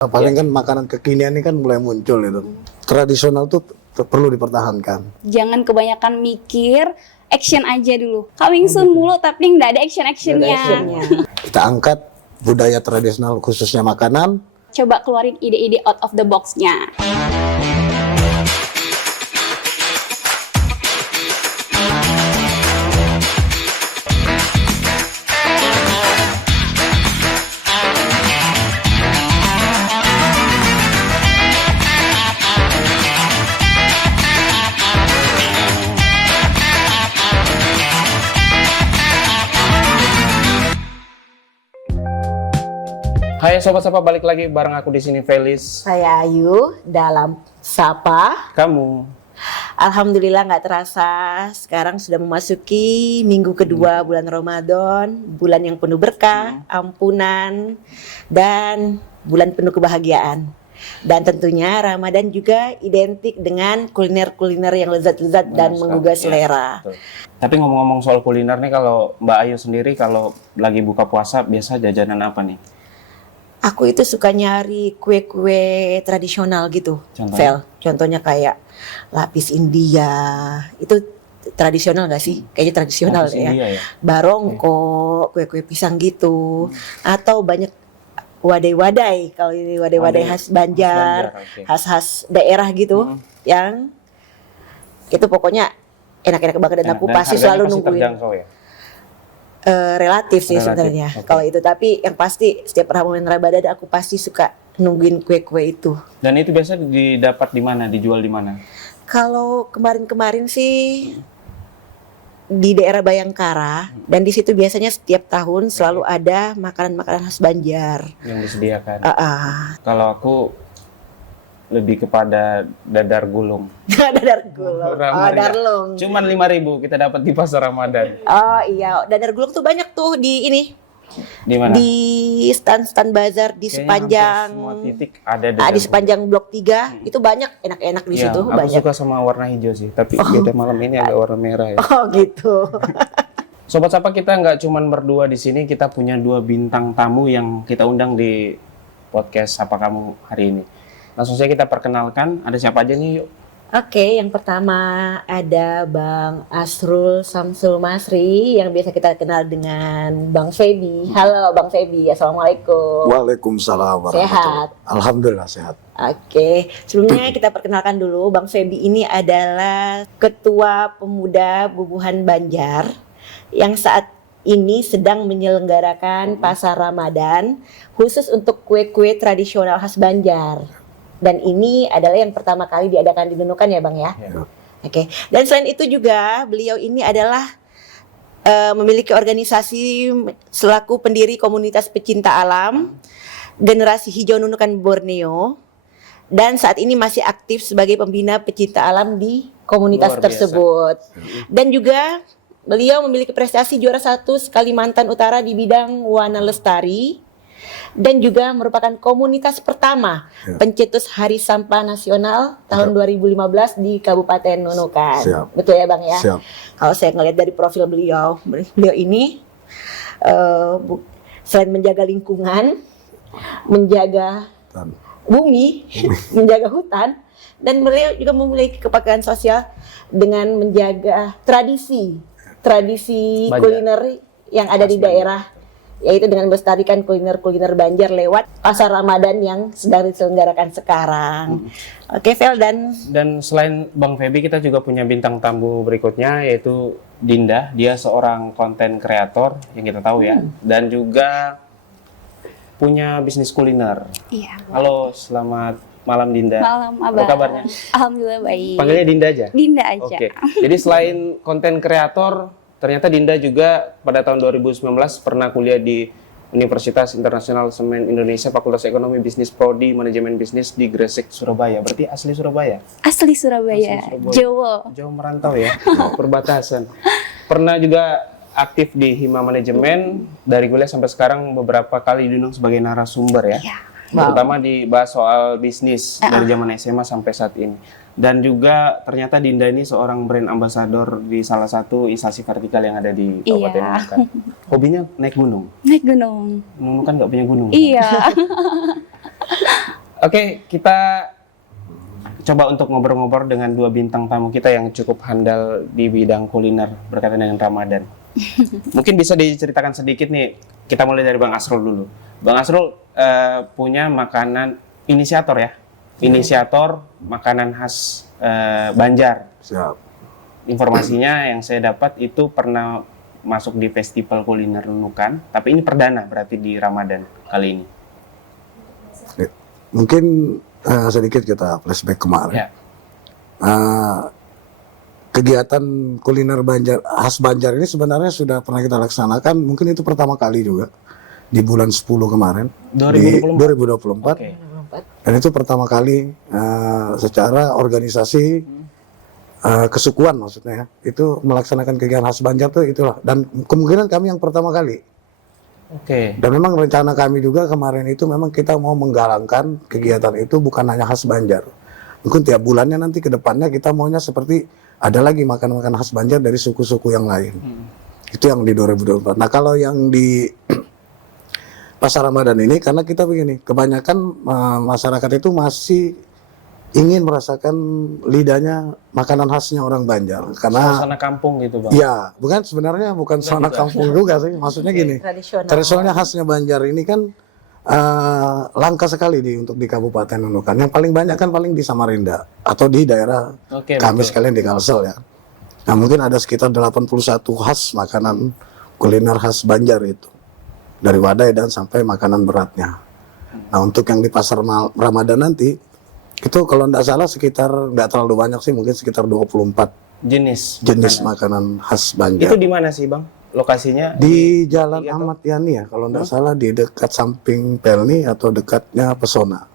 Paling kan makanan kekinian ini kan mulai muncul itu. Tradisional tuh perlu dipertahankan. Jangan kebanyakan mikir, action aja dulu. Coming soon mulu tapi nggak ada action-actionnya. Kita angkat budaya tradisional khususnya makanan. Coba keluarin ide-ide out of the box-nya. Hai Sobat Sapa, balik lagi bareng aku di sini Felis. Saya Ayu dalam Sapa. Kamu? Alhamdulillah nggak terasa sekarang sudah memasuki minggu kedua bulan Ramadan, bulan yang penuh berkah, ampunan, dan bulan penuh kebahagiaan. Dan tentunya Ramadan juga identik dengan kuliner-kuliner yang lezat-lezat dan menggugah selera. Betul. Tapi ngomong-ngomong soal kuliner nih, kalau Mbak Ayu sendiri kalau lagi buka puasa biasa jajanan apa nih? Aku itu suka nyari kue-kue tradisional gitu, Contohnya? Contohnya kayak lapis India, itu tradisional gak sih? Kayaknya tradisional Lapis ya. India ya? Barongko, kue-kue pisang gitu, atau banyak wadai-wadai. Kalau ini wadai-wadai khas Banjar, oke. khas-khas daerah gitu, yang itu pokoknya enak-enak banget dan aku pasti selalu nungguin. Terjangkau ya? Relatif sih Relatif, sebenarnya oke. kalau itu, tapi yang pasti setiap Ramadan aku pasti suka nungguin kue-kue itu. Dan itu biasa didapat di mana? Dijual di mana? Kalau kemarin-kemarin sih di daerah Bayangkara, dan di situ biasanya setiap tahun selalu ada makanan-makanan khas Banjar. Yang disediakan. Ah, Kalau aku lebih kepada dadar gulung. dadar gulung, Murah-murah. darlung. Cuman 5.000 kita dapat di pasar Ramadan. Oh iya, dadar gulung tuh banyak tuh di ini, Di mana? di stand-stand bazar di Kayaknya sepanjang hampir semua titik ada dadar di sepanjang blok 3 itu banyak enak-enak di Iya, situ aku banyak. suka sama warna hijau sih, tapi beda malam ini agak warna merah ya. Oh gitu. Sobat Sapa, kita nggak cuman berdua di sini, kita punya 2 bintang tamu yang kita undang di podcast Sapa Kamu hari ini. Langsung saja kita perkenalkan, ada siapa aja nih yuk? Oke, yang pertama ada Bang Asrul Samsul Masri yang biasa kita kenal dengan Bang Febi. Halo Bang Febi, Assalamualaikum. Waalaikumsalam warahmatullahi Sehat? Alhamdulillah sehat. Oke, sebelumnya kita perkenalkan dulu Bang Febi ini adalah Ketua Pemuda Bubuhan Banjar yang saat ini sedang menyelenggarakan pasar Ramadan khusus untuk kue-kue tradisional khas Banjar. Dan ini adalah yang pertama kali diadakan di Nunukan ya Bang ya? Ya. Oke. Dan selain itu juga beliau ini adalah memiliki organisasi selaku pendiri komunitas pecinta alam Generasi Hijau Nunukan Borneo, dan saat ini masih aktif sebagai pembina pecinta alam di komunitas Luar biasa. tersebut. Dan juga beliau memiliki prestasi juara 1 Kalimantan Utara di bidang Wana Lestari, dan juga merupakan komunitas pertama pencetus Hari Sampah Nasional tahun 2015 di Kabupaten Nunukan. Siap. Betul ya Bang ya? Siap. Kalau saya ngelihat dari profil beliau ini selain menjaga lingkungan, menjaga Dan bumi, menjaga hutan, dan beliau juga memiliki kepekaan sosial dengan menjaga tradisi Banjar. kuliner yang ada Khas di daerah, yaitu dengan melestarikan kuliner-kuliner Banjar lewat pasar Ramadan yang sedang diselenggarakan sekarang. Oke, Vel, Dan selain Bang Febi, kita juga punya bintang tamu berikutnya, yaitu Dinda. Dia seorang konten kreator yang kita tahu ya, dan juga punya bisnis kuliner. Iya. Halo, selamat malam Dinda. Malam Apa Abang. kabarnya? Alhamdulillah baik. Panggilnya Dinda aja? Dinda aja. Oke, jadi selain konten kreator, ternyata Dinda juga pada tahun 2019 pernah kuliah di Universitas Internasional Semen Indonesia, Fakultas Ekonomi Bisnis Prodi Manajemen Bisnis di Gresik, Surabaya. Berarti asli Surabaya? Asli Surabaya, Asli Surabaya. Jawa. Jauh merantau ya, perbatasan. Pernah juga aktif di Hima Manajemen, dari kuliah sampai sekarang beberapa kali diundang sebagai narasumber ya. Iya. Terutama dibahas soal bisnis dari zaman SMA sampai saat ini. Dan juga ternyata Dinda ini seorang brand ambassador di salah satu instansi vertikal yang ada di Kabupaten Iya. Nunukan. Hobinya naik gunung. Naik gunung. Nunukan nggak punya gunung. Iya. Oke, kita coba untuk ngobrol-ngobrol dengan dua bintang tamu kita yang cukup handal di bidang kuliner berkaitan dengan Ramadan. Mungkin bisa diceritakan sedikit nih, kita mulai dari Bang Asrul dulu. Bang Asrul punya makanan inisiator ya, inisiator makanan khas Banjar. Siap. Informasinya yang saya dapat itu pernah masuk di festival kuliner Nunukan, tapi ini perdana berarti di Ramadan kali ini. Mungkin sedikit kita flashback kemarin. Ya. Kegiatan kuliner Banjar khas Banjar ini sebenarnya sudah pernah kita laksanakan. Mungkin itu pertama kali juga di bulan 10 kemarin 2024. 2024. Oke. Dan itu pertama kali secara organisasi kesukuan maksudnya ya, itu melaksanakan kegiatan khas Banjar tuh itulah, dan kemungkinan kami yang pertama kali. Oke. Dan memang rencana kami juga kemarin itu memang kita mau menggalangkan kegiatan itu bukan hanya khas Banjar. Mungkin tiap bulannya nanti ke depannya kita maunya seperti ada lagi makan-makan khas Banjar dari suku-suku yang lain. Itu yang di 2024. Nah, kalau yang di Pasar Ramadan ini, karena kita begini, kebanyakan masyarakat itu masih ingin merasakan lidahnya makanan khasnya orang Banjar, karena Suasana kampung gitu Bang. ya bukan sebenarnya bukan suasana kampung juga sih, maksudnya gini, tradisionalnya khasnya Banjar ini kan langka sekali untuk di Kabupaten Nunukan. Yang paling banyak kan paling di Samarinda atau di daerah Oke, kami betul. sekalian di Kalsel ya. Nah, mungkin ada sekitar 81 khas makanan kuliner khas Banjar itu, dari wadai dan sampai makanan beratnya. Nah, untuk yang di Pasar Ramadan nanti itu kalau tidak salah sekitar, nggak terlalu banyak sih, mungkin sekitar 24 jenis makanan khas Itu Banjar. di mana sih Bang? Lokasinya Di Jalan Tiga Ahmad Yani ya, kalau tidak salah di dekat samping Pelni atau dekatnya Pesona.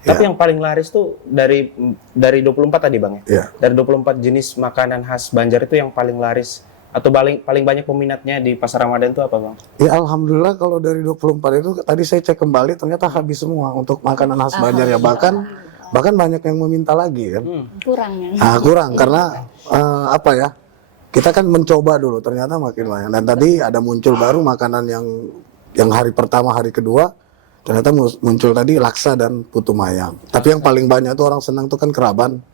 Tapi yang paling laris tuh dari 24 tadi Bang ya? Ya. Dari 24 jenis makanan khas Banjar itu yang paling laris atau paling banyak peminatnya di Pasar Ramadan itu apa Bang? Ya alhamdulillah kalau dari 24 itu tadi saya cek kembali ternyata habis semua untuk makanan khas Banjar ya, bahkan banyak yang meminta lagi kan. Kurang ya. Kurang karena apa ya? Kita kan mencoba dulu, ternyata makin banyak. Dan tadi ada muncul baru makanan yang hari pertama, hari kedua ternyata muncul tadi laksa dan putu mayang. Tapi yang paling banyak tuh orang senang tuh kan keraban,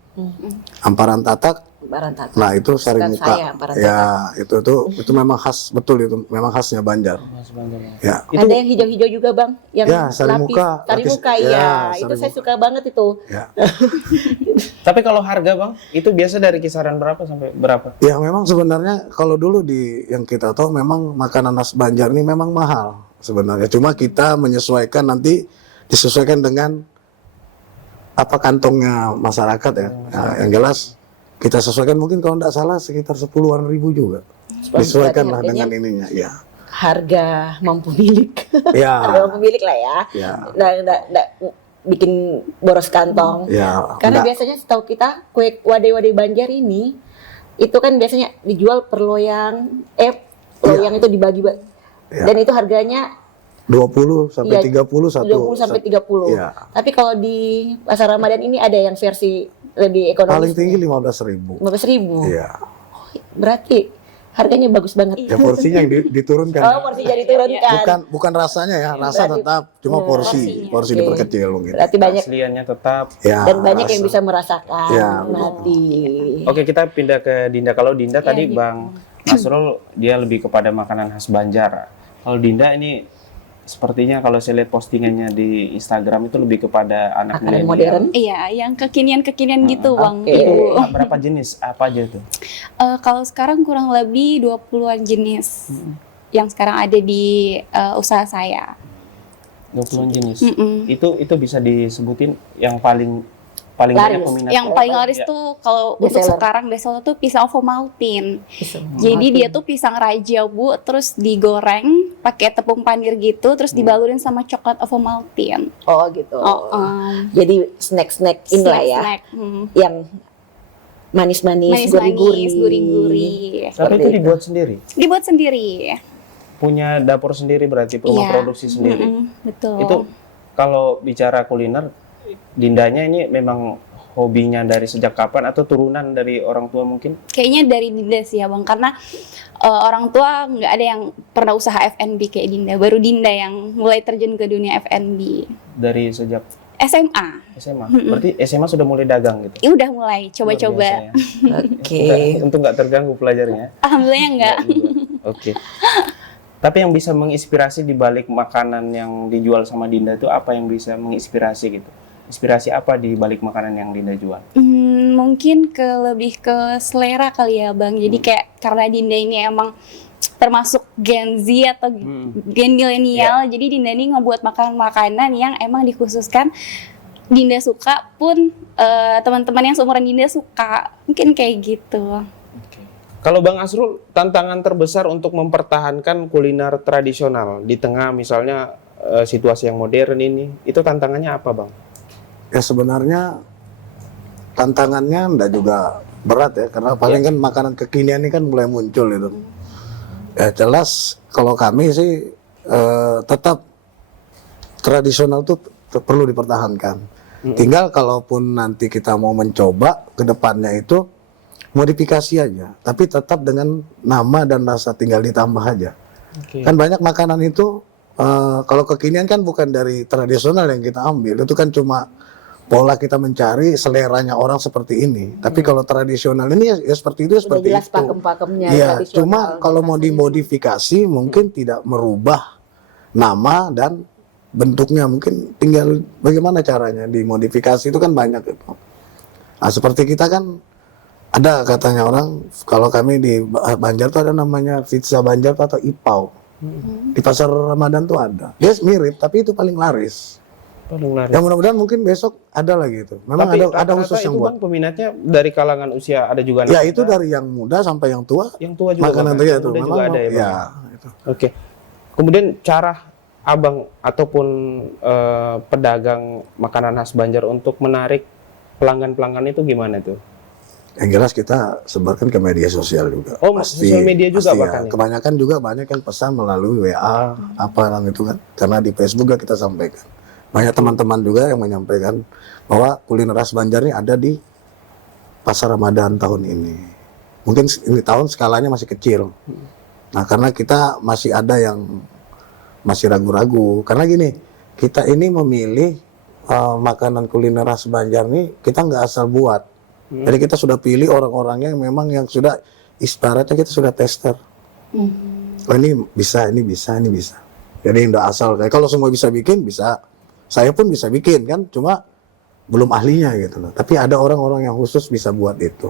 amparan tatak. Nah, itu sari Suka muka. saya, amparan Ya, itu memang khas betul, itu memang khasnya Banjar. Khas Banjar. Ya. Ada yang hijau-hijau juga Bang, yang Ya, sari lapis, muka, sari lapis. muka, Ya, iya. sari Itu saya muka. suka banget itu. Ya. Tapi kalau harga Bang, itu biasa dari kisaran berapa sampai berapa? Ya memang sebenarnya kalau dulu yang kita tahu memang makanan khas Banjar ini memang mahal sebenarnya. Cuma kita menyesuaikan, nanti disesuaikan dengan apa kantongnya masyarakat ya. Nah, yang jelas kita sesuaikan, mungkin kalau tidak salah sekitar 10-an ribu juga. Disesuaikan lah Harganya dengan ininya. Ya. harga mampu milik. Ya. Harga mampu milik lah ya. Ya. Nggak bikin boros kantong. Ya. Karena enggak. biasanya setahu kita kue wadai-wadai Banjar ini itu kan biasanya dijual per loyang, loyang itu dibagi, Ya. dan itu harganya 20 sampai Iya, 30 20 sampai 30. Iya. Tapi kalau di Pasar Ramadan ini ada yang versi lebih Paling ekonomis. tinggi 15.000. 15.000. Iya. Berarti harganya bagus banget. Ya porsinya yang diturunkan. Oh, porsi jadi turunkan. Bukan rasanya ya, rasa Berarti- tetap, cuma porsi Oke. diperkecil mungkin. Berarti banyak Asliannya tetap. Ya, dan banyak yang rasa. bisa merasakan Ya, nanti. Oke, kita pindah ke Dinda. Kalau Dinda tadi gitu. Bang Asrul dia lebih kepada makanan khas Banjar. Kalau Dinda ini sepertinya kalau saya lihat postingannya di Instagram itu lebih kepada anak Makanan milenial. modern. Iya, yang kekinian-kekinian gitu, Bang. Oke. Ibu. Berapa jenis? Apa aja tuh? Kalau sekarang kurang lebih 20-an jenis yang sekarang ada di usaha saya. 20 jenis. Mm-mm. Itu bisa disebutin yang paling banyak Laris. peminat. Yang paling laris Ya. tuh kalau Best untuk seller. sekarang bestseller tuh pisang ovomaltine. Jadi dia tuh pisang raja, Bu, terus digoreng pakai tepung panir gitu, terus dibalurin sama coklat ovomaltine. Oh gitu. Oh, Jadi snack-snack ini lah ya, snack. yang manis-manis, Manis-manis, gurih-gurih. Tapi Seperti itu itu. dibuat sendiri. Dibuat sendiri. Punya dapur sendiri berarti, rumah Iya. produksi sendiri. Betul. Itu kalau bicara kuliner, Dindanya ini memang hobinya dari sejak kapan atau turunan dari orang tua mungkin? Kayaknya dari Dinda sih ya, Bang, karena orang tua nggak ada yang pernah usaha F&B kayak Dinda. Baru Dinda yang mulai terjun ke dunia F&B. Dari sejak SMA. SMA. Berarti SMA sudah mulai dagang gitu. Ya udah mulai coba-coba. Luar biasa ya. Oke. Untuk nggak terganggu pelajarnya. Alhamdulillah enggak. Oke. Tapi yang bisa menginspirasi di balik makanan yang dijual sama Dinda itu apa yang bisa menginspirasi gitu? Inspirasi apa di balik makanan yang Dinda jual? Mungkin lebih ke selera kali ya Bang. Jadi kayak karena Dinda ini emang termasuk Gen Z atau Gen milenial, jadi Dinda ini ngebuat makanan-makanan yang emang dikhususkan Dinda suka pun teman-teman yang seumuran Dinda suka, mungkin kayak gitu. Kalau Bang Asrul, tantangan terbesar untuk mempertahankan kuliner tradisional di tengah misalnya situasi yang modern ini, itu tantangannya apa Bang? Ya sebenarnya tantangannya enggak juga berat ya, karena paling kan makanan kekinian ini kan mulai muncul itu. Ya jelas kalau kami sih tetap tradisional tuh perlu dipertahankan. Tinggal kalaupun nanti kita mau mencoba ke depannya itu modifikasi aja, tapi tetap dengan nama dan rasa tinggal ditambah aja. Kan banyak makanan itu kalau kekinian kan bukan dari tradisional yang kita ambil, itu kan cuma pola kita mencari seleranya orang seperti ini. Tapi kalau tradisional ini ya seperti itu, Udah seperti jelas itu. pakem-pakemnya. Iya, tradisional, cuma kalau mau rasanya. dimodifikasi mungkin tidak merubah nama dan bentuknya, mungkin tinggal bagaimana caranya dimodifikasi itu kan banyak itu. Nah, seperti kita kan ada katanya orang, kalau kami di Banjar tuh ada namanya pizza Banjar atau ipau. Di pasar Ramadan tuh ada. Dia mirip tapi itu paling laris. Paling laris. Ya mudah-mudahan mungkin besok ada lagi itu. Memang Tapi ada khusus rata-rata yang itu buat. Bang peminatnya dari kalangan usia ada juga anak Ya itu muda, dari yang muda sampai yang tua. yang tua juga Makanan Bang, itu ya yang tuh. muda Memang juga ada ya Bang. ya, itu. Oke. Kemudian cara Abang ataupun pedagang makanan khas Banjar untuk menarik pelanggan-pelanggan itu gimana tuh? Yang jelas kita sebarkan ke media sosial juga. Oh, sosial media juga pasti bahkan ya. ya? Kebanyakan juga banyak yang pesan melalui WA, apa yang itu kan. Karena di Facebook juga kita sampaikan. Banyak teman-teman juga yang menyampaikan bahwa kuliner khas Banjar ini ada di Pasar Ramadan tahun ini. Mungkin ini tahun skalanya masih kecil. Nah, karena kita masih ada yang masih ragu-ragu. Karena gini, kita ini memilih makanan kuliner khas Banjar ini kita nggak asal buat. Jadi kita sudah pilih orang-orangnya yang memang yang sudah ibaratnya kita sudah tester. Oh ini bisa, ini bisa, ini bisa. Jadi nggak asal kayak kalau semua bisa bikin bisa. Saya pun bisa bikin kan, cuma belum ahlinya gitu loh. Tapi ada orang-orang yang khusus bisa buat itu.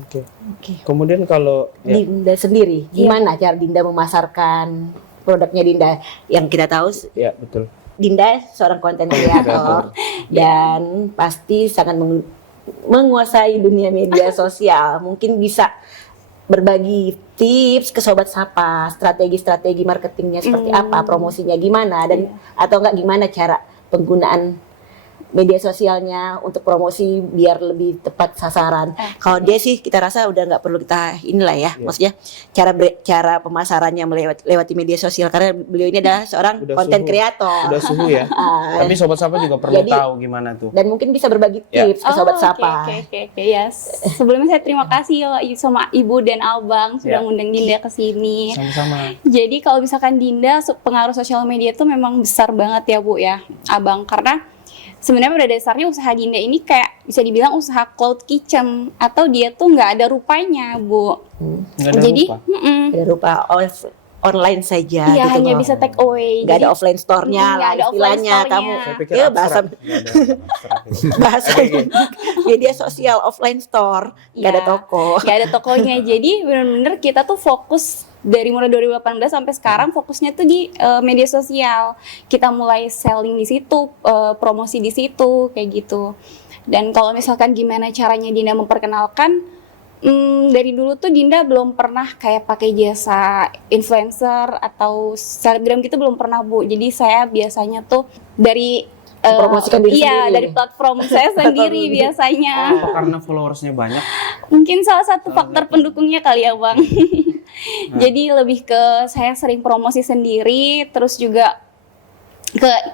Oke. Oke. Kemudian kalau Dinda sendiri, gimana cara Dinda memasarkan produknya Dinda? Yang kita tahu ya betul. Dinda seorang konten kreator dan pasti sangat menguasai dunia media sosial. Mungkin bisa berbagi tips ke Sobat Sapa, strategi-strategi marketingnya seperti apa, promosinya gimana, dan atau enggak gimana cara penggunaan media sosialnya untuk promosi biar lebih tepat sasaran. Kalau dia sih kita rasa udah nggak perlu kita inilah ya, maksudnya cara pemasarannya lewati media sosial karena beliau ini adalah seorang Udah konten suhu. kreator. Udah suhu ya. Tapi Sobat Sapa juga perlu Jadi- tahu gimana tuh. Dan mungkin bisa berbagi tips ke Sobat Sapa. Oke, yes. Sebelumnya saya terima kasih ya sama Ibu dan Abang sudah Ya. ngundang Dinda ke sini. Sama-sama. Jadi kalau misalkan Dinda pengaruh sosial media itu memang besar banget ya Bu ya, Abang, karena sebenarnya pada dasarnya usaha Dinda ini kayak bisa dibilang usaha cloud kitchen atau dia tuh nggak ada rupanya Bu. Nggak ada Jadi, lupa. Ada rupa online saja. iya gitu hanya loh. bisa take away. Nggak ada Jadi, offline store-nya nggak lah ada offline istilahnya store-nya. kamu. Saya pikir Ya abstrak. bahasa Nggak ada abstrak. bahasa media sosial offline store, nggak ada Iya. toko. Nggak ada tokonya. Jadi benar-benar kita tuh fokus dari mulai 2018 sampai sekarang fokusnya tuh di media sosial. Kita mulai selling di situ, promosi di situ, kayak gitu. Dan kalau misalkan gimana caranya Dinda memperkenalkan, dari dulu tuh Dinda belum pernah kayak pakai jasa influencer atau selebgram gitu belum pernah Bu. Jadi saya biasanya tuh dari Mempromosikan diri iya sendiri. dari platform saya sendiri biasanya. Apa karena followersnya banyak? Mungkin salah satu faktor pendukungnya kali ya Bang. Jadi lebih ke saya sering promosi sendiri, terus juga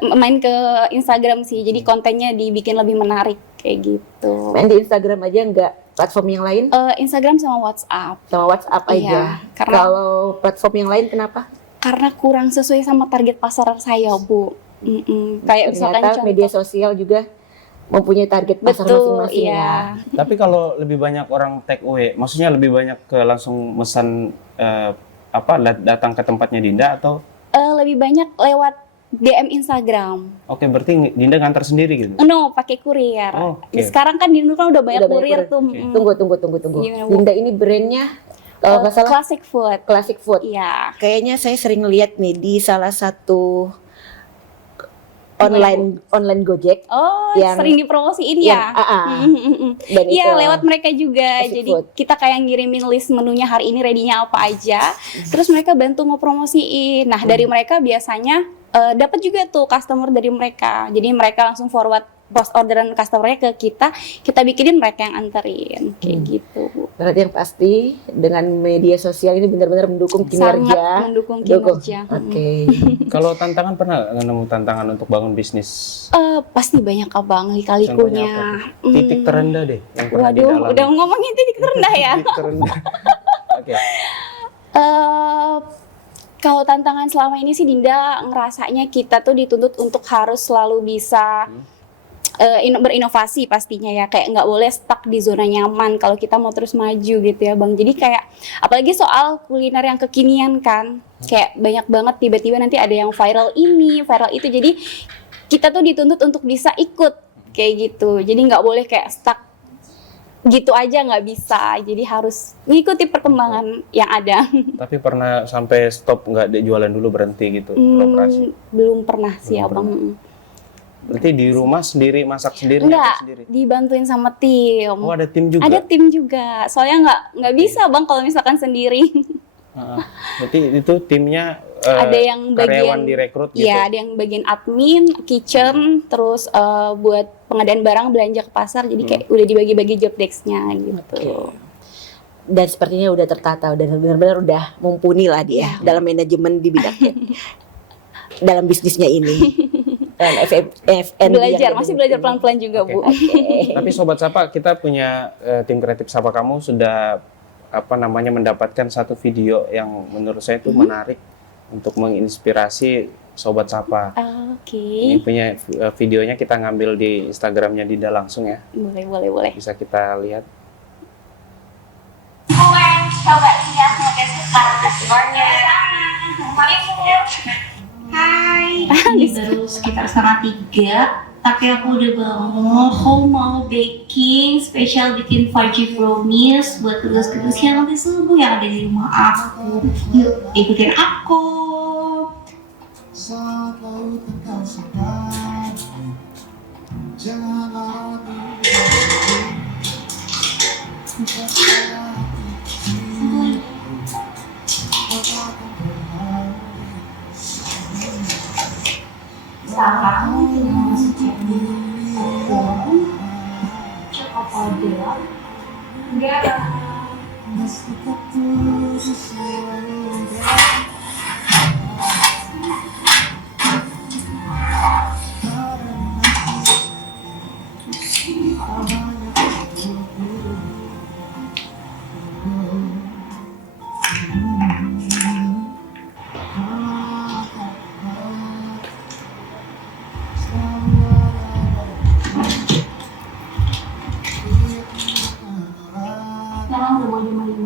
main ke Instagram sih. Jadi kontennya dibikin lebih menarik kayak gitu. Main di Instagram aja nggak platform yang lain Instagram sama WhatsApp. sama WhatsApp aja. Iya, karena- Kalau platform yang lain kenapa? Karena kurang sesuai sama target pasar saya Bu. Kayak misalkan Ternyata contoh. media sosial juga mempunyai target pasar Betul, masing-masing iya. ya. Tapi kalau lebih banyak orang take away, maksudnya lebih banyak ke langsung pesan datang ke tempatnya Dinda atau Lebih banyak lewat DM Instagram. oke berarti Dinda ngantar sendiri gitu? No, pakai kurir. Oh, oke. Sekarang kan di Indo kan udah banyak Udah banyak kurir kurir. tuh. Oke. Gimana, Bu? Dinda ini brandnya kalau nggak salah Classic food. Classic Food. Iya. Kayaknya saya sering lihat nih di salah satu online Gojek Oh, Yang- sering dipromosiin yang ya? dan Iya, itu lewat mereka juga. Classic Jadi food. kita kayak ngirimin list menunya hari ini ready-nya apa aja. Terus mereka bantu ngepromosiin. Nah, dari mereka biasanya dapat juga tuh customer dari mereka. Jadi mereka langsung forward post orderan customernya ke kita bikinin, mereka yang anterin. Kayak gitu, Bu. berarti yang pasti dengan media sosial ini benar-benar mendukung kinerja. Sangat mendukung kinerja. Oke. Kalau tantangan pernah nggak nemu tantangan untuk bangun bisnis? Pasti banyak abang Contohnya lika-likunya. apa? Titik terendah deh yang pernah Waduh, dialami. udah ngomongin titik terendah ya. Titik terendah. Oke. Kalau tantangan selama ini sih Dinda ngerasanya kita tuh dituntut untuk harus selalu bisa berinovasi pastinya ya, kayak nggak boleh stuck di zona nyaman kalau kita mau terus maju gitu ya Bang. Jadi kayak apalagi soal kuliner yang kekinian kan, kayak banyak banget tiba-tiba nanti ada yang viral ini, viral itu. Jadi kita tuh dituntut untuk bisa ikut kayak gitu. Jadi nggak boleh kayak stuck gitu aja, nggak bisa. Jadi harus mengikuti perkembangan yang ada. Tapi pernah sampai stop nggak jualan dulu berhenti gitu beroperasi? Belum pernah sih Belum abang. Berarti di rumah sendiri masak sendiri Enggak, nyatet sendiri? dibantuin sama tim. Oh ada tim juga? Ada tim juga. Soalnya nggak bisa bang kalau misalkan sendiri. Berarti itu timnya Ada yang karyawan bagian direkrut gitu? Iya, ada yang bagian admin, kitchen, terus buat pengadaan barang belanja ke pasar. Jadi kayak udah dibagi-bagi job desk-nya gitu. Dan sepertinya udah tertata, udah benar-benar udah mumpuni lah dia dalam manajemen di bidangnya. Dalam bisnisnya ini. Dan FNB Belajar, masih belajar pelan-pelan juga Bu. Tapi Sobat Sapa, kita punya tim kreatif Sapa Kamu sudah mendapatkan satu video yang menurut saya itu menarik untuk menginspirasi Sobat Sapa. Oke. Ini punya videonya kita ngambil di Instagramnya Dinda langsung ya. Boleh. Bisa kita lihat. Gue coba lihat mungkin sekarang Hai, ini baru sekitar 2:30, tapi aku udah bangun. Aku mau baking, spesial bikin fudgy brownies buat tugas-tugas yang nanti subuh yang ada di rumah aku. Yuk, ikutin aku. Sekarang kita masukin cukup powder, garam, sekarang udah mau jam 5,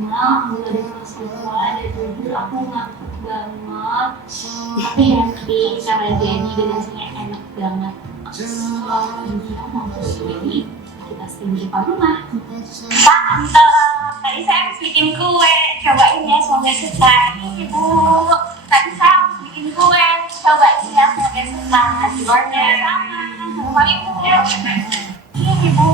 udah ada kelas 2, ada jujur aku ngantuk banget, tapi happy karena jadi dan hasilnya enak banget. Ini mau ini kita stream di depan rumah. Tante, tadi saya habis bikin kue, cobain ya semoga suka. Ibu, tadi saya habis bikin kue, cobain ya semoga suka. Happy birthday sama Ibu. Ibu,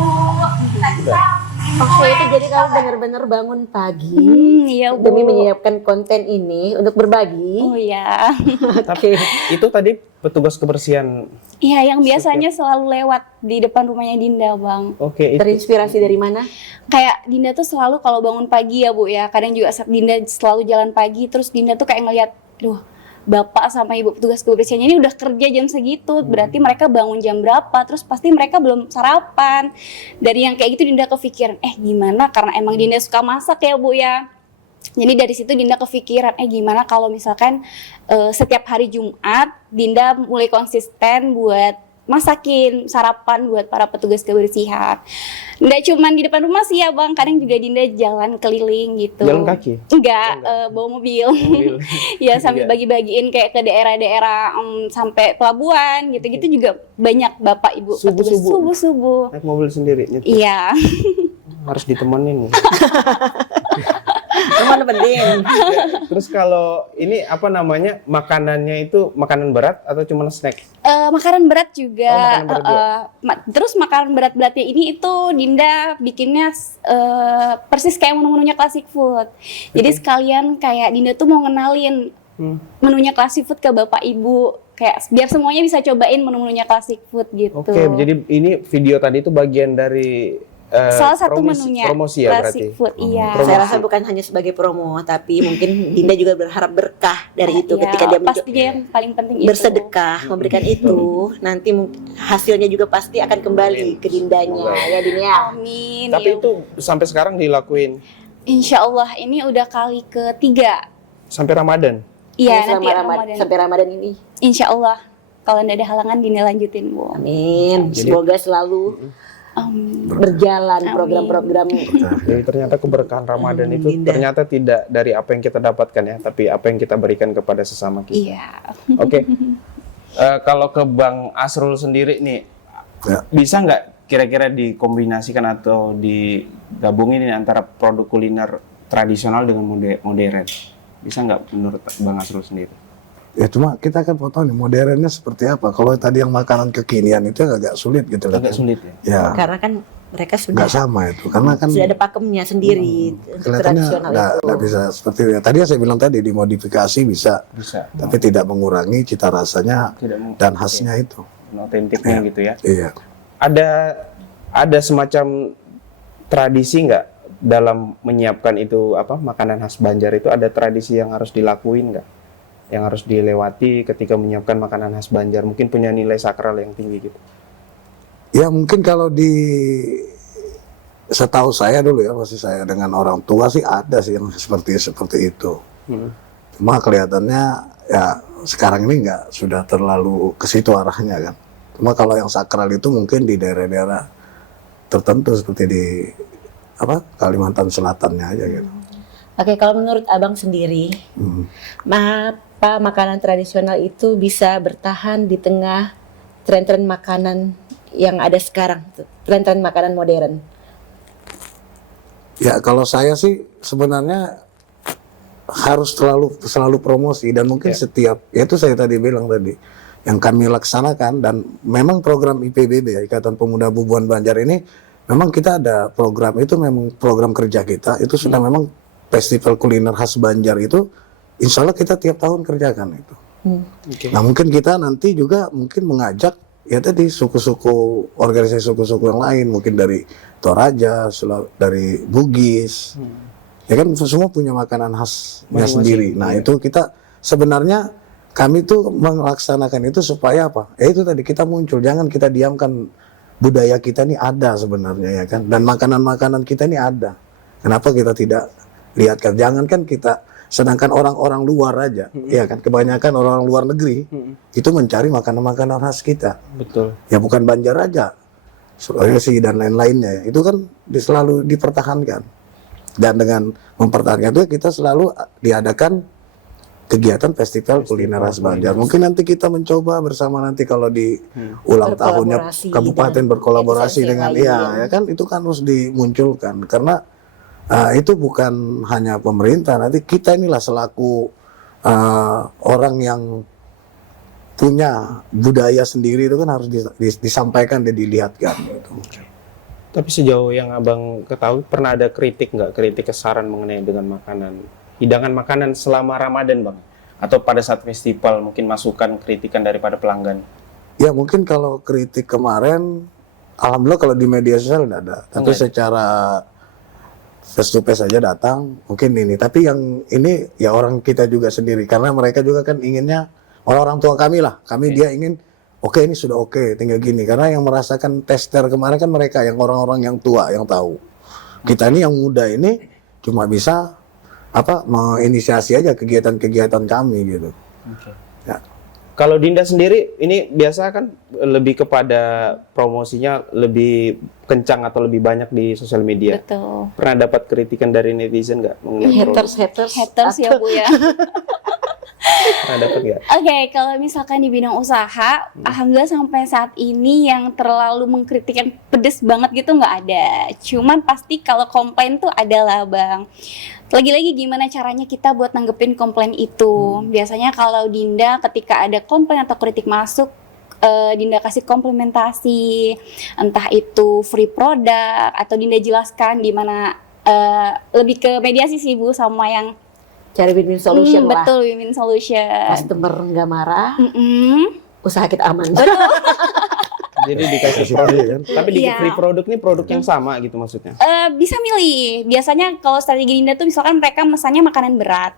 tadi saya Oke, itu jadi kamu benar-benar bangun pagi Iya Bu. demi menyiapkan konten ini untuk berbagi. Oh ya. Tapi itu tadi petugas kebersihan. Iya, yang biasanya selalu lewat di depan rumahnya Dinda, Bang. Oke, itu Terinspirasi dari mana? Kayak Dinda tuh selalu kalau bangun pagi ya, Bu ya. Kadang juga saat Dinda selalu jalan pagi, terus Dinda tuh kayak ngeliat, duh, Bapak sama Ibu petugas kebersihannya ini udah kerja jam segitu. Berarti mereka bangun jam berapa? Terus pasti mereka belum sarapan. Dari yang kayak gitu Dinda kepikiran, gimana? Karena emang Dinda suka masak ya, Bu ya. Jadi dari situ Dinda kepikiran, gimana kalau misalkan setiap hari Jumat Dinda mulai konsisten buat masakin sarapan buat para petugas kebersihan. Nggak cuma di depan rumah sih ya Bang, kadang juga Dinda jalan keliling gitu. Jalan kaki? Enggak, bawa mobil. Ya sambil Iya. bagi-bagiin kayak ke daerah-daerah sampai pelabuhan gitu-gitu juga banyak Bapak Ibu petugas subuh-subuh. Naik mobil sendiri nyetir. Iya. Harus ditemenin. Teman penting. Terus kalau ini apa namanya, makanannya itu makanan berat atau cuma snack? Makanan berat juga. Oh, makanan berat juga. Terus makanan berat-beratnya ini itu Dinda bikinnya persis kayak menu-menunya classic food. Jadi sekalian kayak Dinda tuh mau ngenalin menunya classic food ke Bapak Ibu. Kayak biar semuanya bisa cobain menu-menunya classic food gitu. Oke, jadi ini video tadi itu bagian dari salah satu menunya promosi ya classic berarti. food, iya. Promosi. Saya rasa bukan hanya sebagai promo, tapi mungkin Dinda juga berharap berkah dari itu Iya, ketika dia pastinya yang paling penting itu. bersedekah memberikan itu, nanti hasilnya juga pasti akan kembali ke Dindanya, ya Din ya. Amin. Tapi ya. itu sampai sekarang dilakuin Insya Allah ini udah kali ketiga. sampai Ramadan. Iya, Selama nanti Ramadan. sampai Ramadan ini. Insya Allah kalau nggak ada halangan Dinda lanjutin Bu. Amin. Jadi- Semoga selalu Amin. berjalan Amin. program-program. Jadi ternyata keberkahan Ramadan itu Dinda. ternyata tidak dari apa yang kita dapatkan ya, tapi apa yang kita berikan kepada sesama kita. Iya. Oke. Kalau ke Bang Asrul sendiri nih, Ya. bisa nggak kira-kira dikombinasikan atau digabungin ini antara produk kuliner tradisional dengan modern? Bisa nggak menurut Bang Asrul sendiri? Ya cuma kita kan mau tahu nih modernnya seperti apa. Kalau tadi yang makanan kekinian itu agak sulit gitu loh. Agak sulit ya. Ya, Karena kan mereka sudah nggak sama itu. Karena kan sudah ada pakemnya sendiri untuk kelihatannya tradisional itu. nggak bisa seperti itu. Tadi yang saya bilang tadi dimodifikasi bisa, Bisa. tapi tidak mengurangi cita rasanya Tidak dan khasnya itu. otentiknya gitu ya. Iya. Ada semacam tradisi nggak dalam menyiapkan itu apa makanan khas Banjar itu, ada tradisi yang harus dilakuin nggak? Yang harus dilewati ketika menyiapkan makanan khas Banjar, mungkin punya nilai sakral yang tinggi gitu. Ya mungkin kalau setahu saya dulu ya, masih saya dengan orang tua sih ada sih yang seperti itu. Cuma kelihatannya ya sekarang ini nggak sudah terlalu ke situ arahnya kan. Cuma kalau yang sakral itu mungkin di daerah-daerah tertentu seperti di Kalimantan Selatannya aja gitu. Oke, kalau menurut Abang sendiri, apa makanan tradisional itu bisa bertahan di tengah tren-tren makanan yang ada sekarang, tren-tren makanan modern? Ya kalau saya sih sebenarnya harus selalu promosi dan mungkin setiap, ya itu saya tadi bilang tadi yang kami laksanakan, dan memang program IPBB ya, Ikatan Pemuda Bubuan Banjar ini memang kita ada program itu, memang program kerja kita itu sudah memang festival kuliner khas Banjar itu insya Allah kita tiap tahun kerjakan itu. Nah mungkin kita nanti juga mungkin mengajak ya tadi suku-suku, organisasi suku-suku yang lain, mungkin dari Toraja, dari Bugis, ya kan semua punya makanan khasnya sendiri. Nah itu kita sebenarnya kami tuh melaksanakan itu supaya apa? Ya itu tadi kita muncul, jangan kita diamkan, budaya kita ini ada sebenarnya ya kan, dan makanan-makanan kita ini ada. Kenapa kita tidak lihatkan? Jangankan kita, sedangkan orang-orang luar aja, ya kan, kebanyakan orang luar negeri itu mencari makanan-makanan khas kita. Betul. Ya bukan Banjar aja, Sulawesi dan lain-lainnya. Itu kan selalu dipertahankan. Dan dengan mempertahankan itu kita selalu diadakan kegiatan festival kuliner khas Banjar. Mungkin nanti kita mencoba bersama nanti kalau di ulang tahunnya Berkolaborasi kabupaten dengan berkolaborasi instansi dengan lain. ya kan, itu kan harus dimunculkan karena itu bukan hanya pemerintah, nanti kita inilah selaku orang yang punya budaya sendiri itu kan harus disampaikan dan dilihatkan gitu. Tapi sejauh yang Abang ketahui, pernah ada kritik nggak? Kritik kesaran mengenai dengan makanan, hidangan makanan selama Ramadan, Bang? Atau pada saat festival, mungkin masukan kritikan daripada pelanggan? Ya mungkin kalau kritik kemarin, alhamdulillah kalau di media sosial tidak ada. Tapi secara face to face saja datang, mungkin ini. Tapi yang ini ya orang kita juga sendiri, karena mereka juga kan inginnya, orang tua kami lah, dia ingin oke, ini sudah oke, tinggal gini. Karena yang merasakan tester kemarin kan mereka, yang orang-orang yang tua yang tahu. Kita ini yang muda ini cuma bisa menginisiasi aja kegiatan-kegiatan kami gitu. Ya. Kalau Dinda sendiri ini biasa kan lebih kepada promosinya lebih kencang atau lebih banyak di sosial media. Betul. Pernah dapat kritikan dari netizen nggak mengenai produk? Haters ya Bu ya. Pernah dapat nggak? Oke, kalau misalkan di bidang usaha, alhamdulillah sampai saat ini yang terlalu mengkritik yang pedes banget gitu nggak ada. Cuman pasti kalau komplain tuh ada lah Bang. Lagi-lagi gimana caranya kita buat nanggepin komplain itu. Biasanya kalau Dinda ketika ada komplain atau kritik masuk, Dinda kasih komplementasi, entah itu free product atau Dinda jelaskan gimana, lebih ke mediasi sih Bu sama yang Cari win-win solution lah. betul, win-win solution. Customer nggak marah, Mm-mm. usaha kita aman. Jadi dikasih produk, kan? tapi di Iya. free produk ini produk yang sama gitu maksudnya. Bisa milih. Biasanya kalau strategi Dinda tuh misalkan mereka mesannya makanan berat.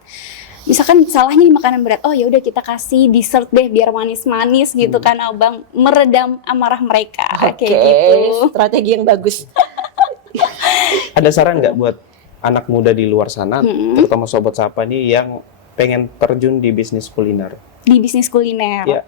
Misalkan salahnya di makanan berat, oh ya udah kita kasih dessert deh biar manis-manis gitu kan Abang, meredam amarah mereka Oke, kayak gitu. strategi yang bagus. Ada saran nggak buat anak muda di luar sana, terutama sobat sapa nih yang pengen terjun di bisnis kuliner? Di bisnis kuliner. Iya.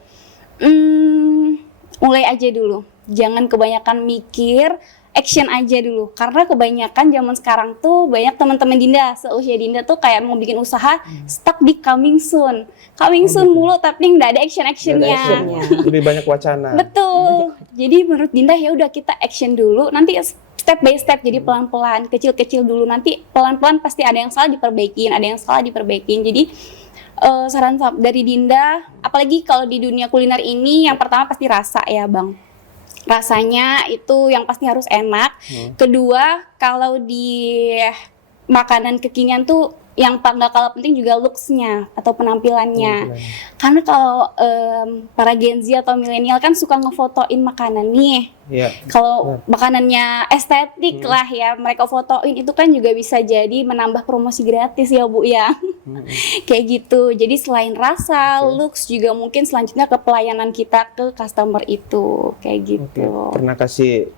Mulai aja dulu. Jangan kebanyakan mikir, action aja dulu. Karena kebanyakan zaman sekarang tuh banyak teman-teman Dinda seusia Dinda tuh kayak mau bikin usaha stuck di coming soon. Coming soon mulu tapi nggak ada action-actionnya. Lebih banyak wacana. Betul. Jadi menurut Dinda ya udah kita action dulu. Nanti step by step, jadi pelan-pelan, kecil-kecil dulu. Nanti pelan-pelan pasti ada yang salah diperbaikin, ada yang salah diperbaikin. Jadi saran dari Dinda, apalagi kalau di dunia kuliner ini, yang pertama pasti rasa ya Bang. Rasanya itu yang pasti harus enak. Kedua, kalau di makanan kekinian tuh yang nggak kalah penting juga looks-nya atau penampilannya. Karena kalau para Gen Z atau milenial kan suka ngefotoin makanan nih. Iya. Kalau makanannya estetik lah ya, mereka fotoin itu kan juga bisa jadi menambah promosi gratis ya Bu ya. Kayak gitu. Jadi selain rasa, looks juga mungkin selanjutnya ke pelayanan kita ke customer itu kayak gitu. Pernah kasih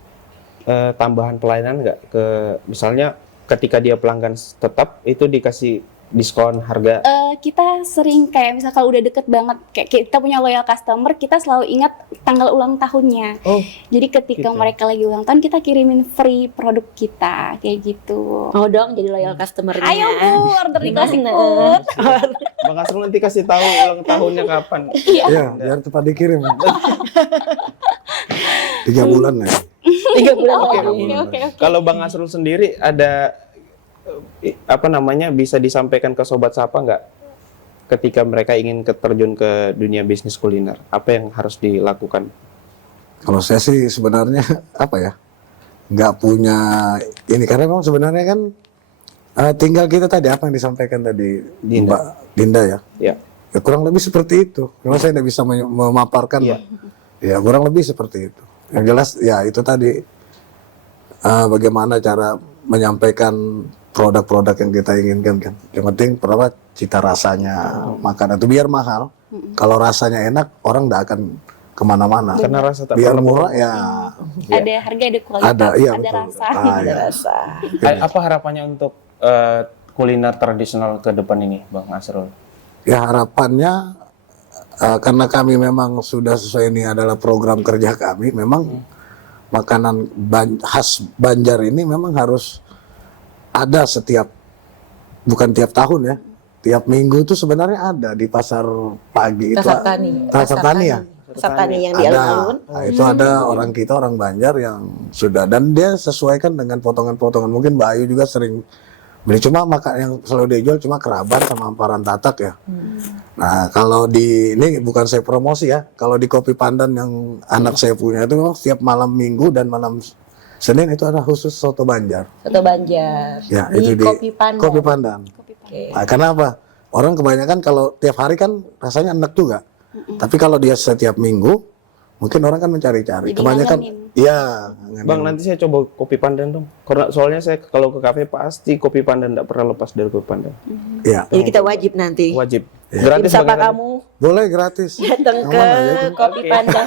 tambahan pelayanan nggak ke misalnya ketika dia pelanggan tetap itu dikasih diskon harga? Kita sering kayak misal kalau udah deket banget, kayak kita punya loyal customer, kita selalu ingat tanggal ulang tahunnya. Oh, Jadi ketika gitu. mereka lagi ulang tahun, kita kirimin free produk kita kayak gitu. Mau dong jadi loyal customer-nya. Ayo Bu, order di Klasik Gimana? Food. Bang Asrul nanti kasih tahu ulang tahunnya kapan. Iya, biar cepat dikirim. 3 bulan ya. 3 bulan Oh, lagi. oke. Kalau Bang Asrul sendiri ada bisa disampaikan ke sobat sapa nggak ketika mereka ingin terjun ke dunia bisnis kuliner? Apa yang harus dilakukan? Kalau saya sih sebenarnya apa ya, nggak punya ini, karena memang sebenarnya kan tinggal kita tadi apa yang disampaikan tadi Dinda. Mbak Dinda ya. Ya. Ya kurang lebih seperti itu. Memang saya tidak bisa memaparkan. Iya. Ya kurang lebih seperti itu. Yang jelas ya itu tadi bagaimana cara menyampaikan produk-produk yang kita inginkan kan. Yang penting pertama cita rasanya makanan itu biar mahal. Kalau rasanya enak orang tidak akan kemana-mana. Karena rasa tak Biar pernah murah ya. Ada harga, ada kualitas, Ada, iya, ada betul. rasa. Ada Ya. rasa. Apa harapannya untuk kuliner tradisional ke depan ini, Bang Asrul? Ya harapannya karena kami memang sudah sesuai, ini adalah program kerja kami, memang makanan khas Banjar ini memang harus ada setiap, bukan tiap tahun ya, tiap minggu itu sebenarnya ada di pasar pagi itu. Pasar Tani. Pasar Tani ya? Pasar Tani yang di Ada. alun-alun. Nah, itu ada orang kita, orang Banjar yang sudah, dan dia sesuaikan dengan potongan-potongan. Mungkin Mbak Ayu juga sering beli, cuma makan yang selalu dijual cuma kerabat sama amparan tatak ya. Nah kalau di ini bukan saya promosi ya, kalau di Kopi Pandan yang anak saya punya itu memang setiap malam Minggu dan malam Senin itu ada khusus soto Banjar. Soto Banjar. Ya di itu di Kopi Pandan. Kopi Pandan. Oke. Nah, kenapa? Orang kebanyakan kalau tiap hari kan rasanya enak juga. Tapi kalau dia setiap minggu mungkin orang kan mencari-cari. Jadi Kebanyakan, ngangenin. iya. Bang, nanti saya coba kopi pandan dong. Karena soalnya saya kalau ke kafe pasti kopi pandan, tidak pernah lepas dari kopi pandan. Iya. Jadi kita wajib nanti. Wajib. Iya. Gratis Tim Sapa bagaimana? kamu Boleh gratis. datang Aman ke aja itu. Kopi Oke. Pandan.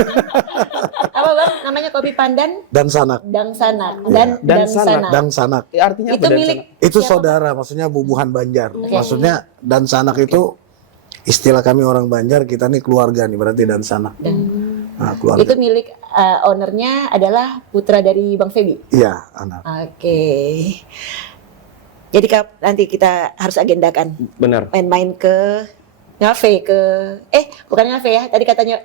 Apa bang? Namanya Kopi Pandan Dan sanak. Dangsanak Iya. dan Dan Dangsanak. Dan sanak. Artinya Itu apa dan milik sana? Itu siapa, saudara, maksudnya bubuhan Banjar. Maksudnya dan sanak itu istilah kami orang Banjar, kita nih keluarga nih, berarti dan sanak. Nah, keluarga. Itu milik ownernya adalah putra dari Bang Febi. Iya, anak. Oke. Jadi nanti kita harus agendakan Benar. main-main ke ngafe bukan ngafe ya. Tadi katanya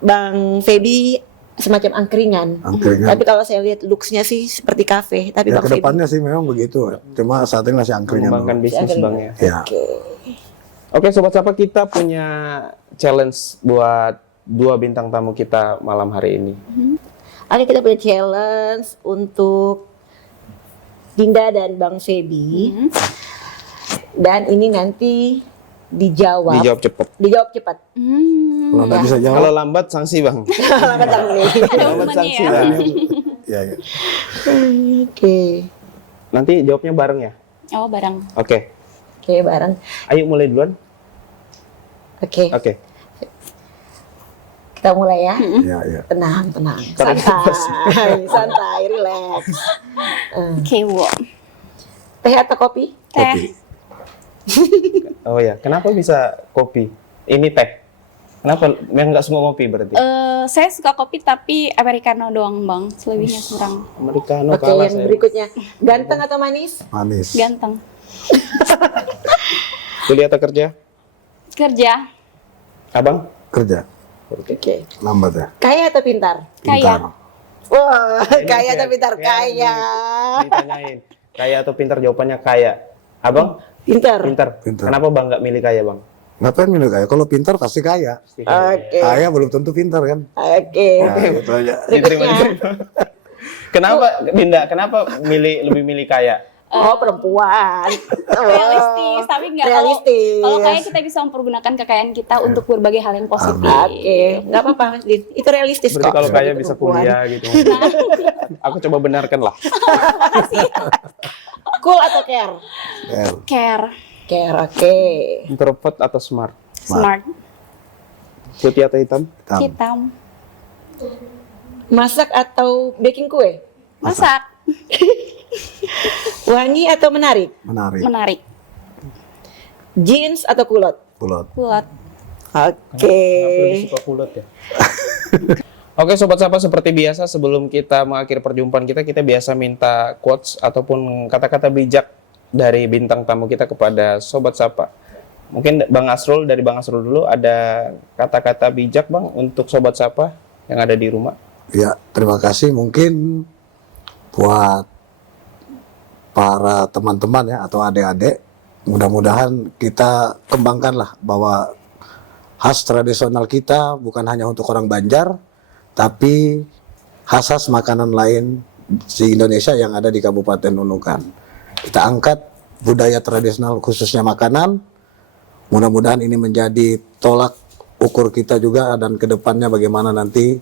Bang Febi semacam angkringan. Angkringan. Tapi kalau saya lihat looks-nya sih seperti kafe. Tapi Ya Bang Febi. kedepannya sih memang begitu. Cuma saat ini masih angkringan Mengembangkan dulu. bisnis Angkringan. bang ya. Ya. Oke Sobat Sapa, kita punya challenge buat 2 bintang tamu kita malam hari ini. Oke, kita punya challenge untuk Dinda dan Bang Febi. Dan ini nanti dijawab Dijawab cepat. cepat. Kalau nggak bisa jawab, Kalau lambat sanksi bang. Kacang nih. Ada Lambat hukumannya sanksi ya. bang. ya, ya. Oke. Nanti jawabnya bareng ya. Oh, barang. Oke. Oke, bareng. Ayo mulai duluan. Oke, Oke. kita mulai ya. Ya, ya. Tenang. Karena Santai, relax. Oke, wow. Teh atau kopi? Teh. Oh ya, kenapa bisa kopi? Ini teh. Kenapa? Yang nggak semua kopi berarti? Saya suka kopi tapi americano doang, Bang. Selebihnya kurang. Americano Oke, kalah yang saya. berikutnya. Ganteng atau manis? Manis. Ganteng. Kuliah atau kerja? Kerja. Abang? Kerja. Oke. Lambat ya. Kaya atau pintar? Kaya. Pintar. Wah, Ini kaya atau kayak- pintar? kayak Kaya. Ditanyain. Kaya atau pintar? Jawabannya kaya. Abang? Pintar. Pintar. Pintar. Kenapa bang nggak milih kaya bang? Ngapain milih kaya? Kalau pintar pasti kaya. Pasti kaya. Oke. Kaya belum tentu pintar kan? Oke. Ya, itu aja. Diterima. Berikutnya. Kenapa Dinda? Kenapa lebih milih kaya? Oh, perempuan. Realistis, tapi nggak kalau realistis. kalau kaya kita bisa mempergunakan kekayaan kita untuk berbagai hal yang positif. Oke, nggak apa-apa, Din. Itu realistis Berarti kok. kalau kaya Sebagai bisa perempuan. kuliah gitu. Aku coba benarkan lah. Cool atau care? Ya. Care, Care, oke. Introvert atau smart? smart, Putih atau hitam? Hitam. hitam, Masak atau baking kue? masak, Wangi atau menarik? Menarik. menarik, Jeans atau kulot? Kulot. kuat. Oke. Lebih suka kulot ya. Oke Sobat Sapa, seperti biasa sebelum kita mengakhiri perjumpaan kita biasa minta quotes ataupun kata-kata bijak dari bintang tamu kita kepada Sobat Sapa. Mungkin Bang Asrul, dari Bang Asrul dulu, ada kata-kata bijak Bang untuk Sobat Sapa yang ada di rumah. Ya, terima kasih. Mungkin buat para teman-teman ya atau adik-adik, mudah-mudahan kita kembangkanlah bahwa khas tradisional kita bukan hanya untuk orang Banjar, tapi khas makanan lain di Indonesia yang ada di Kabupaten Nunukan. Kita angkat budaya tradisional khususnya makanan. Mudah-mudahan ini menjadi tolak ukur kita juga, dan kedepannya bagaimana nanti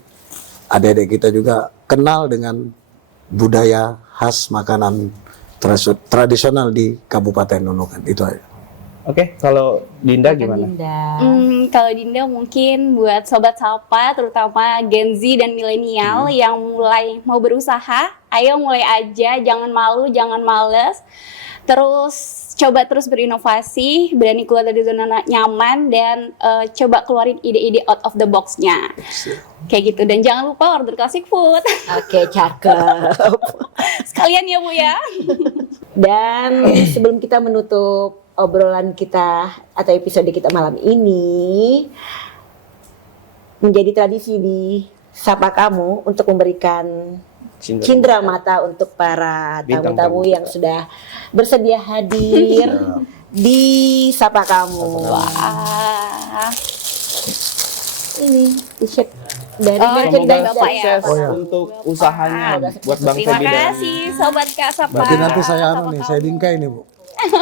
adik-adik kita juga kenal dengan budaya khas makanan tradisional di Kabupaten Nunukan. Itu aja. Oke, kalau Dinda gimana? Kalau Dinda mungkin buat Sobat Sapa, terutama Gen Z dan milenial yang mulai mau berusaha, ayo mulai aja, jangan malu, jangan males. Terus coba terus berinovasi, berani keluar dari zona nyaman, dan coba keluarin ide-ide out of the box-nya. Kayak gitu. Dan jangan lupa order classic food. Oke, cakep. Sekalian ya Bu ya. Dan sebelum kita menutup obrolan kita atau episode kita malam ini, menjadi tradisi di Sapa Kamu untuk memberikan cindera mata untuk para Bintang tamu-tamu tamu yang sudah bersedia hadir di Sapa Kamu. Wah. Ini t-shirt dari Oh, merchandise dari Bapak ya? Sukses untuk usahanya buat Bang Terima Febi dan kasih Sobat Kak Sapa. Berarti nanti saya Sapa nih, kamu. saya bingkai nih Bu.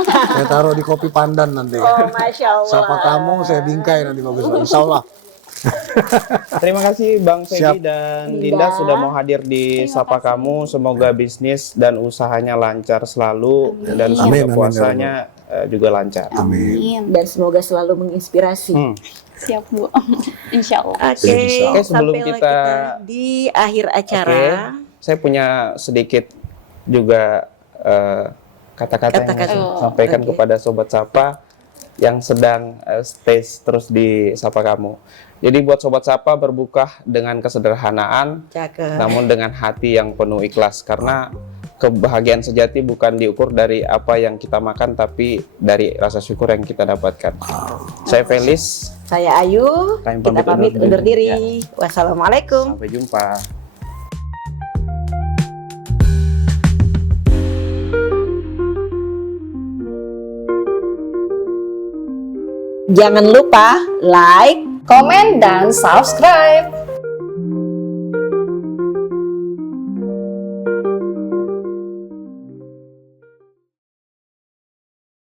Saya taruh di kopi pandan nanti. Oh, Masya Allah. Sapa kamu, saya bingkai nanti bagus. Insya Allah. Terima kasih Bang Siap. Feby dan Dinda. Dinda sudah mau hadir di Terima Sapa kasih. Kamu. Semoga bisnis dan usahanya lancar selalu dan Amin, semoga amin, puasanya juga lancar. Amin. Dan semoga selalu menginspirasi. Siap Bu. Insya Allah. Oke, Oke, sebelum sampailah kita- di akhir acara. Saya punya sedikit juga kata-kata yang Kata-kata. saya sampaikan Oke. kepada Sobat Sapa yang sedang stay terus di Sapa Kamu. Jadi buat Sobat Sapa, berbuka dengan kesederhanaan, Cakep. namun dengan hati yang penuh ikhlas. Karena kebahagiaan sejati bukan diukur dari apa yang kita makan, tapi dari rasa syukur yang kita dapatkan. Saya Felis, Saya Ayu, Kami kita pamit pamit undur undur diri. diri. Wassalamualaikum. sampai jumpa. Jangan lupa like, Komen dan subscribe.